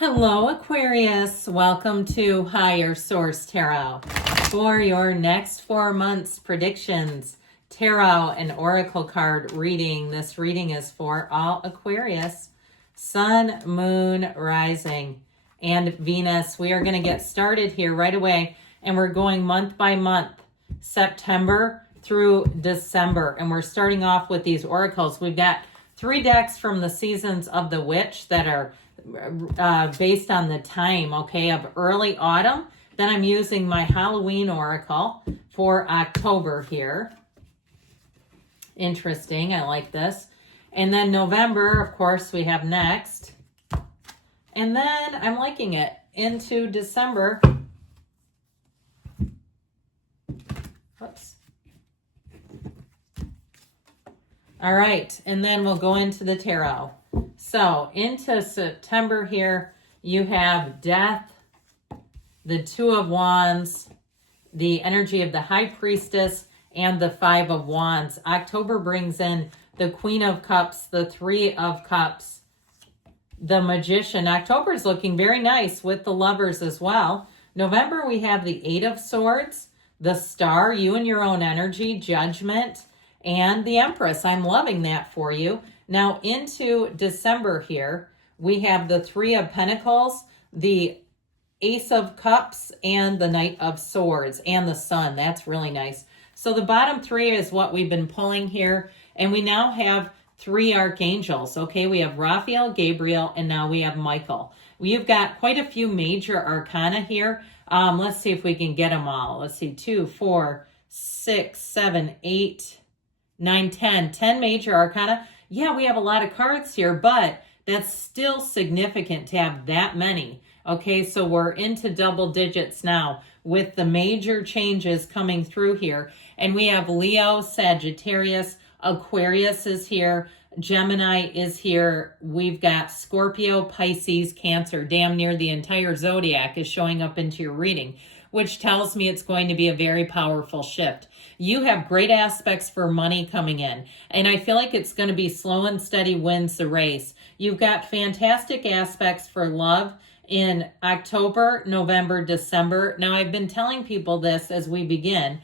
Hello, Aquarius. Welcome to Higher Source Tarot. For your next 4 months predictions, tarot and oracle card reading. This reading is for all Aquarius, Sun, Moon, Rising, and Venus. We are going to get started here right away, and we're going month by month, September through December. And we're starting off with these oracles. We've got 3 decks from the Seasons of the Witch that are based on the time, okay, of early autumn. Then I'm using my Halloween oracle for October here. Interesting, I like this. And then November, of course, we have next. And then I'm liking it into December. Whoops. All right, and then we'll go into the tarot. So into September here, you have Death, the Two of Wands, the energy of the High Priestess, and the Five of Wands. October brings in the Queen of Cups, the Three of Cups, the Magician. October is looking very nice with the Lovers as well. November, we have the Eight of Swords, the Star, you and your own energy, Judgment, and the Empress. I'm loving that for you. Now into December here, we have the Three of Pentacles, the Ace of Cups, and the Knight of Swords, and the Sun. That's really nice. So the bottom 3 is what we've been pulling here, and we now have 3 archangels. Okay, we have Raphael, Gabriel, and now we have Michael. We've got quite a few major arcana here. Let's see if we can get them all. Let's see, 2, 4, 6, 7, 8, 9, 10. 10 major arcana. Yeah, we have a lot of cards here, but that's still significant to have that many. Okay, so we're into double digits now with the major changes coming through here. And we have Leo, Sagittarius, Aquarius is here, Gemini is here. We've got Scorpio, Pisces, Cancer. Damn near the entire zodiac is showing up into your reading, which tells me it's going to be a very powerful shift. You have great aspects for money coming in, and I feel like it's going to be slow and steady wins the race. You've got fantastic aspects for love in October, November, December. Now, I've been telling people this as we begin.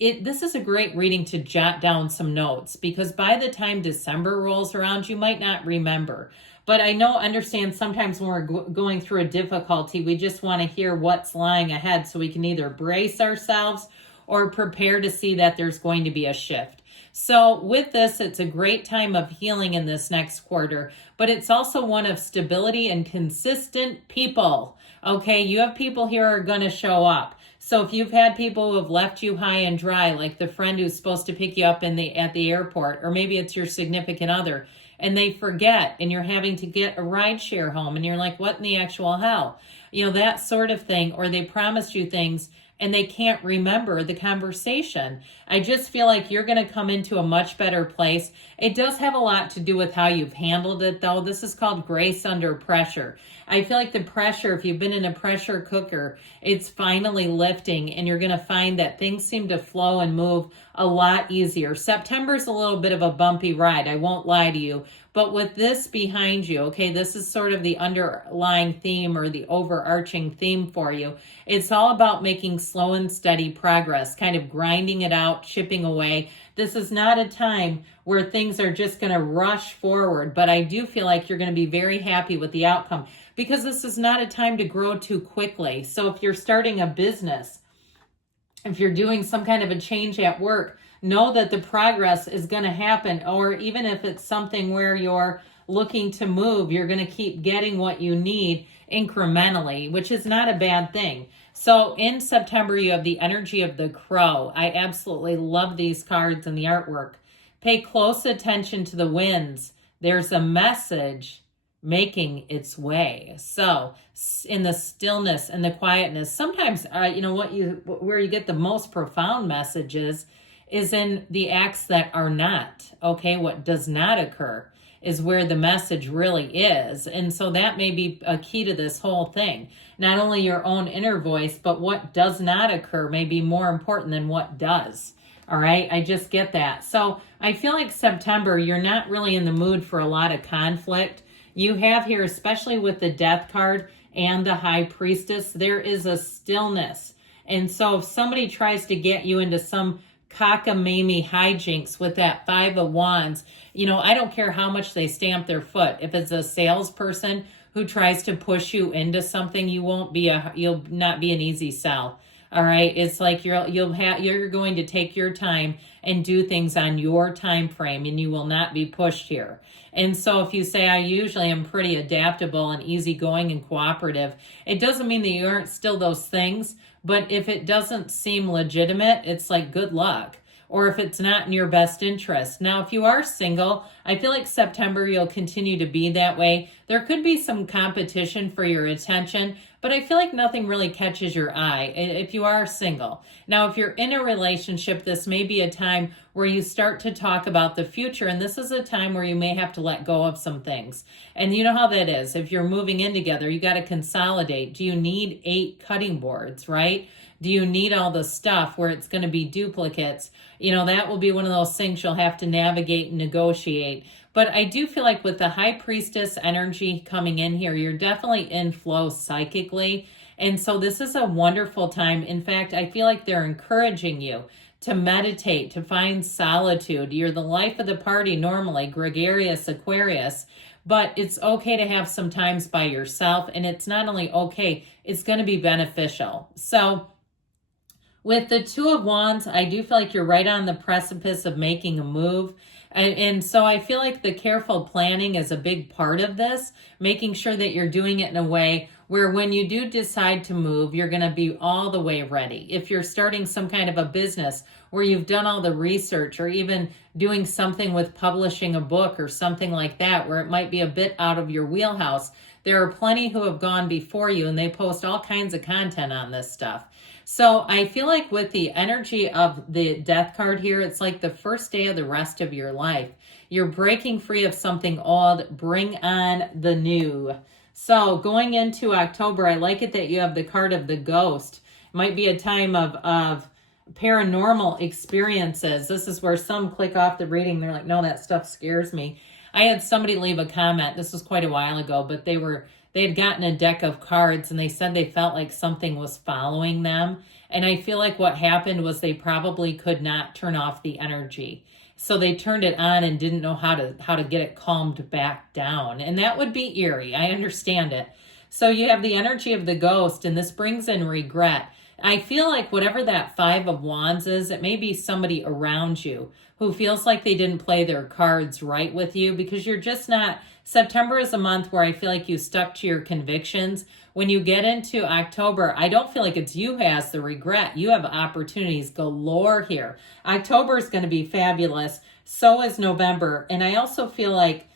This is a great reading to jot down some notes, because by the time December rolls around, you might not remember. But I understand sometimes when we're going through a difficulty, we just want to hear what's lying ahead so we can either brace ourselves or prepare to see that there's going to be a shift. So with this, it's a great time of healing in this next quarter, but it's also one of stability and consistent people. Okay, you have people here who are going to show up. So if you've had people who have left you high and dry, like the friend who's supposed to pick you up at the airport, or maybe it's your significant other, and they forget, and you're having to get a ride share home, and you're like, what in the actual hell? You know, that sort of thing. Or they promised you things and they can't remember the conversation. I just feel like you're going to come into a much better place. It does have a lot to do with how you've handled it, though. This is called grace under pressure. I feel like the pressure, if you've been in a pressure cooker, it's finally lifting, and you're going to find that things seem to flow and move a lot easier. September's a little bit of a bumpy ride, I won't lie to you. But with this behind you, okay, this is sort of the underlying theme or the overarching theme for you. It's all about making slow and steady progress, kind of grinding it out, chipping away. This is not a time where things are just going to rush forward, but I do feel like you're going to be very happy with the outcome, because this is not a time to grow too quickly. So if you're starting a business, if you're doing some kind of a change at work, know that the progress is going to happen. Or even if it's something where you're looking to move, you're going to keep getting what you need incrementally, which is not a bad thing. So in September, you have the energy of the crow. I absolutely love these cards and the artwork. Pay close attention to the winds. There's a message making its way. So in the stillness and the quietness, sometimes, where you get the most profound messages is in the acts that are not, okay? What does not occur is where the message really is. And so that may be a key to this whole thing. Not only your own inner voice, but what does not occur may be more important than what does. All right, I just get that. So I feel like September, you're not really in the mood for a lot of conflict. you have here, especially with the Death card and the High Priestess, there is a stillness. And so if somebody tries to get you into some cockamamie hijinks with that Five of Wands, you know, I don't care how much they stamp their foot. If it's a salesperson who tries to push you into something, you'll not be an easy sell. All right, it's like you're going to take your time and do things on your time frame, and you will not be pushed here. And so if you say, I usually am pretty adaptable and easygoing and cooperative, it doesn't mean that you aren't still those things, but if it doesn't seem legitimate, it's like good luck. Or if it's not in your best interest. Now, if you are single, I feel like September you'll continue to be that way. There could be some competition for your attention, but I feel like nothing really catches your eye if you are single. Now, if you're in a relationship, this may be a time where you start to talk about the future, and this is a time where you may have to let go of some things. And you know how that is. If you're moving in together, you got to consolidate. Do you need 8 cutting boards, right? Do you need all the stuff where it's going to be duplicates? You know, that will be one of those things you'll have to navigate and negotiate. But I do feel like with the High Priestess energy coming in here, you're definitely in flow psychically. And so this is a wonderful time. In fact, I feel like they're encouraging you to meditate, to find solitude. You're the life of the party normally, gregarious Aquarius. But it's okay to have some times by yourself. And it's not only okay, it's going to be beneficial. So with the Two of Wands, I do feel like you're right on the precipice of making a move. And so I feel like the careful planning is a big part of this, making sure that you're doing it in a way where when you do decide to move, you're going to be all the way ready. If you're starting some kind of a business where you've done all the research, or even doing something with publishing a book or something like that, where it might be a bit out of your wheelhouse, there are plenty who have gone before you and they post all kinds of content on this stuff. So I feel like with the energy of the Death card here, it's like the first day of the rest of your life. You're breaking free of something old. Bring on the new. So going into October, I like it that you have the card of the Ghost. It might be a time of paranormal experiences. This is where some click off the reading. They're like, no, that stuff scares me. I had somebody leave a comment. This was quite a while ago, but they had gotten a deck of cards and they said they felt like something was following them. And I feel like what happened was they probably could not turn off the energy. So they turned it on and didn't know how to get it calmed back down. And that would be eerie. I understand it. So you have the energy of the Ghost, and this brings in regret. I feel like whatever that Five of Wands is, it may be somebody around you who feels like they didn't play their cards right with you, because you're just not. September is a month where I feel like you stuck to your convictions. When you get into October, I don't feel like it's you who has the regret. You have opportunities galore here. October is going to be fabulous. So is November. And I also feel like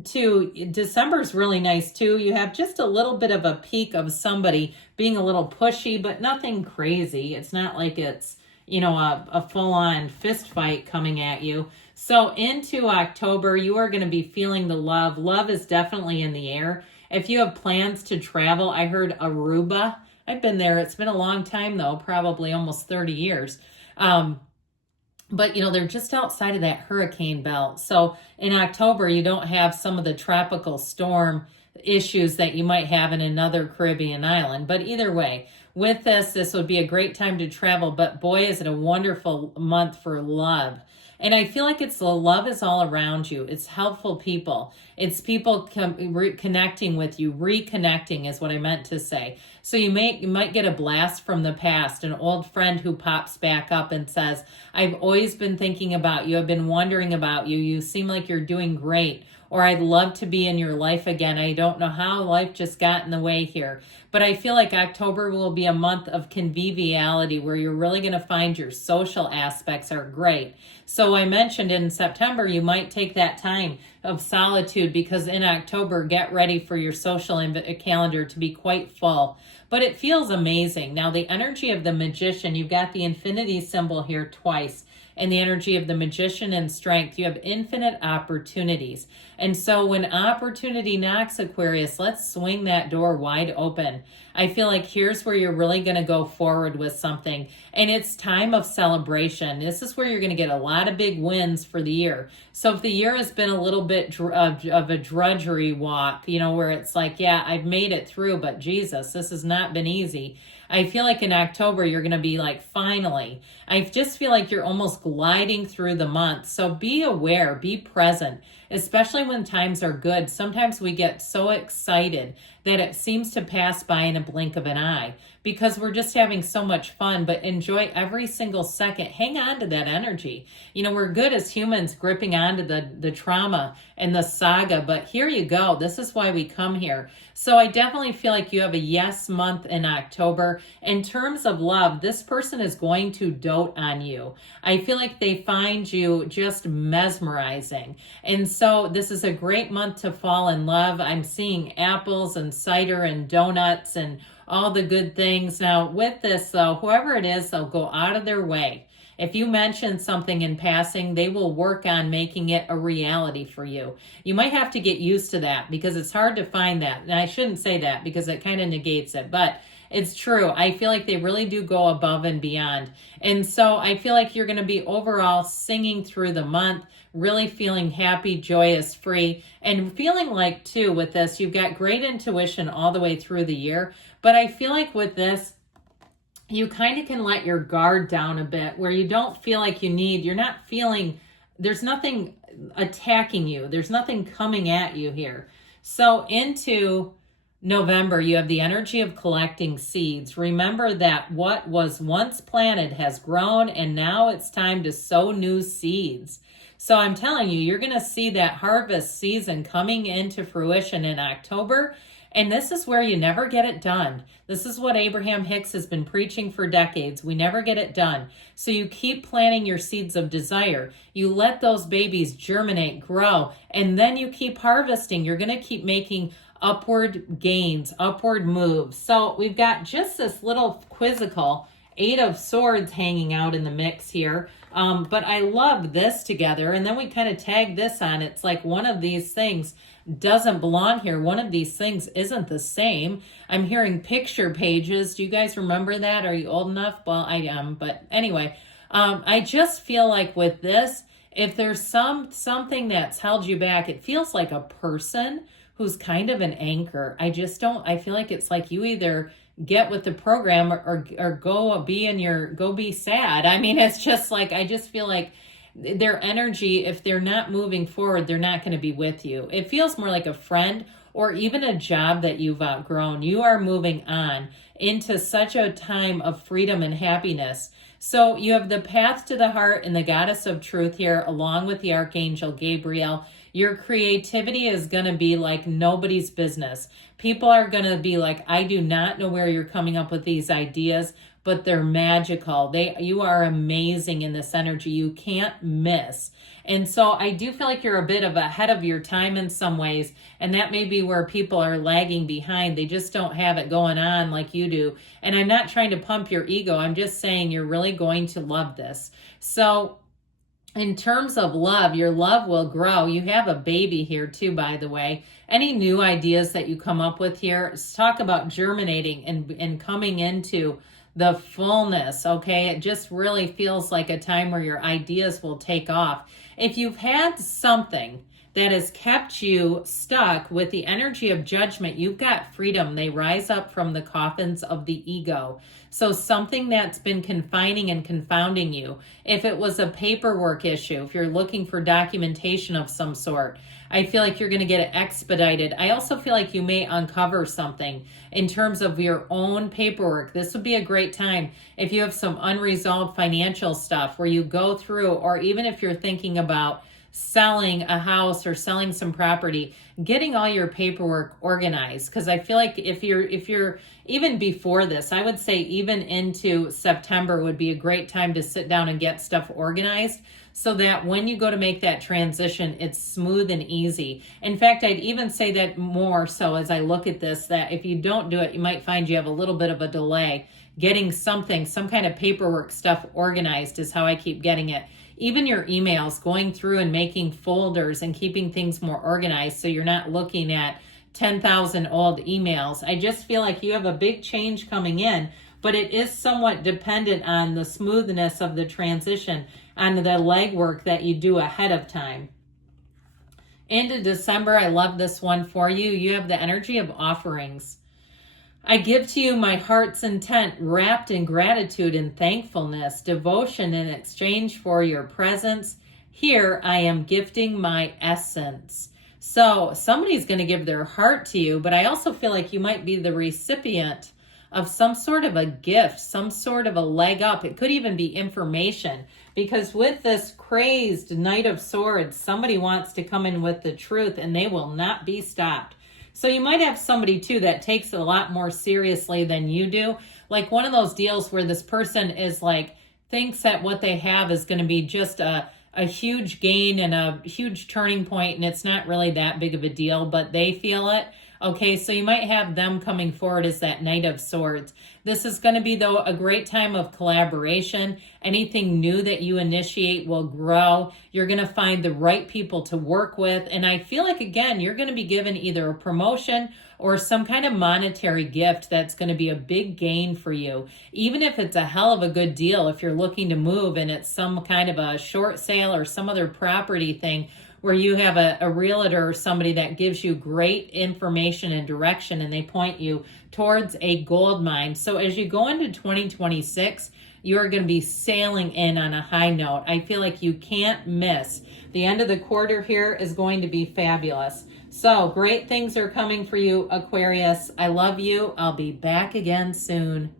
December is really nice too. You have just a little bit of a peak of somebody being a little pushy, but nothing crazy. It's not like it's, a full-on fist fight coming at you. So into October, you are going to be feeling the love. Love is definitely in the air. If you have plans to travel, I heard Aruba. I've been there. It's been a long time though, probably almost 30 years. But, they're just outside of that hurricane belt. So in October, you don't have some of the tropical storm issues that you might have in another Caribbean island. But either way, with this would be a great time to travel. But boy, is it a wonderful month for love. And I feel like love is all around you. It's helpful people. It's people connecting with you. Reconnecting is what I meant to say. So you might get a blast from the past, an old friend who pops back up and says, I've always been thinking about you. I've been wondering about you. You seem like you're doing great. Or I'd love to be in your life again. I don't know how, life just got in the way here. But I feel like October will be a month of conviviality where you're really going to find your social aspects are great. So I mentioned in September, you might take that time of solitude, because in October, get ready for your social calendar to be quite full. But it feels amazing. Now, the energy of the Magician, you've got the infinity symbol here twice. and the energy of the magician and strength. You have infinite opportunities. And so when opportunity knocks, Aquarius, let's swing that door wide open. I feel like here's where you're really going to go forward with something. And it's time of celebration. This is where you're going to get a lot of big wins for the year. So if the year has been a little bit of a drudgery walk, you know, where it's like, yeah, I've made it through, but Jesus, this has not been easy. I feel like in October, you're going to be like, finally. I just feel like you're almost gliding through the month. So be aware, be present, especially when times are good. Sometimes we get so excited that it seems to pass by in a blink of an eye because we're just having so much fun, but enjoy every single second. Hang on to that energy. You know, we're good as humans gripping onto the trauma and the saga, but here you go. This is why we come here. So I definitely feel like you have a yes month in October. In terms of love, this person is going to dote on you. I feel like they find you just mesmerizing. And so this is a great month to fall in love. I'm seeing apples and cider and donuts and all the good things. Now with this though, whoever it is, they'll go out of their way. If you mention something in passing, they will work on making it a reality for you. You might have to get used to that because it's hard to find that. And I shouldn't say that because it kind of negates it, but it's true. I feel like they really do go above and beyond. And so I feel like you're going to be overall singing through the month, really feeling happy, joyous, free, and feeling like too with this, you've got great intuition all the way through the year. But I feel like with this, you kind of can let your guard down a bit where you don't feel like you're not feeling, there's nothing attacking you. There's nothing coming at you here. So into November, you have the energy of collecting seeds. Remember that what was once planted has grown and now it's time to sow new seeds. So I'm telling you, you're going to see that harvest season coming into fruition in October. And this is where you never get it done. This is what Abraham Hicks has been preaching for decades. We never get it done. So you keep planting your seeds of desire. You let those babies germinate, grow, and then you keep harvesting. You're going to keep making upward gains, upward moves. So we've got just this little quizzical 8 of Swords hanging out in the mix here. But I love this together. And then we kind of tag this on. It's like one of these things doesn't belong here. One of these things isn't the same. I'm hearing picture pages. Do you guys remember that? Are you old enough? Well, I am. But anyway, I just feel like with this, if there's something that's held you back, it feels like a person who's kind of an anchor. I feel like it's like you either get with the program or go be sad. I mean, it's just like, I just feel like their energy, if they're not moving forward, they're not going to be with you. It feels more like a friend or even a job that you've outgrown. You are moving on into such a time of freedom and happiness. So you have the path to the heart and the goddess of truth here, along with the archangel Gabriel. Your creativity is going to be like nobody's business. People are going to be like, I do not know where you're coming up with these ideas, but they're magical. You are amazing in this energy. You can't miss. And so I do feel like you're a bit of ahead of your time in some ways, and that may be where people are lagging behind. They just don't have it going on like you do. And I'm not trying to pump your ego. I'm just saying you're really going to love this. So in terms of love, your love will grow. You have a baby here too, by the way. Any new ideas that you come up with here, talk about germinating and coming into the fullness, okay? It just really feels like a time where your ideas will take off. If you've had something that has kept you stuck with the energy of judgment, you've got freedom. They rise up from the coffins of the ego. So something that's been confining and confounding you, if it was a paperwork issue, if you're looking for documentation of some sort, I feel like you're going to get it expedited. I also feel like you may uncover something in terms of your own paperwork. This would be a great time if you have some unresolved financial stuff where you go through, or even if you're thinking about selling a house or selling some property, getting all your paperwork organized. Because I feel like if you're even before this, I would say even into September would be a great time to sit down and get stuff organized, so that when you go to make that transition, it's smooth and easy. In fact, I'd even say that more so as I look at this, that if you don't do it, you might find you have a little bit of a delay getting some kind of paperwork stuff organized, is how I keep getting it. even your emails, going through and making folders and keeping things more organized so you're not looking at 10,000 old emails. I just feel like you have a big change coming in, but it is somewhat dependent on the smoothness of the transition, on the legwork that you do ahead of time. Into December, I love this one for you. You have the energy of offerings. I give to you my heart's intent, wrapped in gratitude and thankfulness, devotion in exchange for your presence. Here I am gifting my essence. So somebody's going to give their heart to you, but I also feel like you might be the recipient of some sort of a gift, some sort of a leg up. It could even be information, because with this crazed Knight of Swords, somebody wants to come in with the truth and they will not be stopped. So you might have somebody too that takes it a lot more seriously than you do. Like one of those deals where this person is like, thinks that what they have is going to be just a huge gain and a huge turning point, and it's not really that big of a deal, but they feel it. Okay, so you might have them coming forward as that Knight of Swords. This is going to be, though, a great time of collaboration. Anything new that you initiate will grow. You're going to find the right people to work with. And I feel like, again, you're going to be given either a promotion or some kind of monetary gift that's going to be a big gain for you. Even if it's a hell of a good deal, if you're looking to move and it's some kind of a short sale or some other property thing, where you have a realtor or somebody that gives you great information and direction, and they point you towards a gold mine. So as you go into 2026, you're going to be sailing in on a high note. I feel like you can't miss. The end of the quarter here is going to be fabulous. So great things are coming for you, Aquarius. I love you. I'll be back again soon.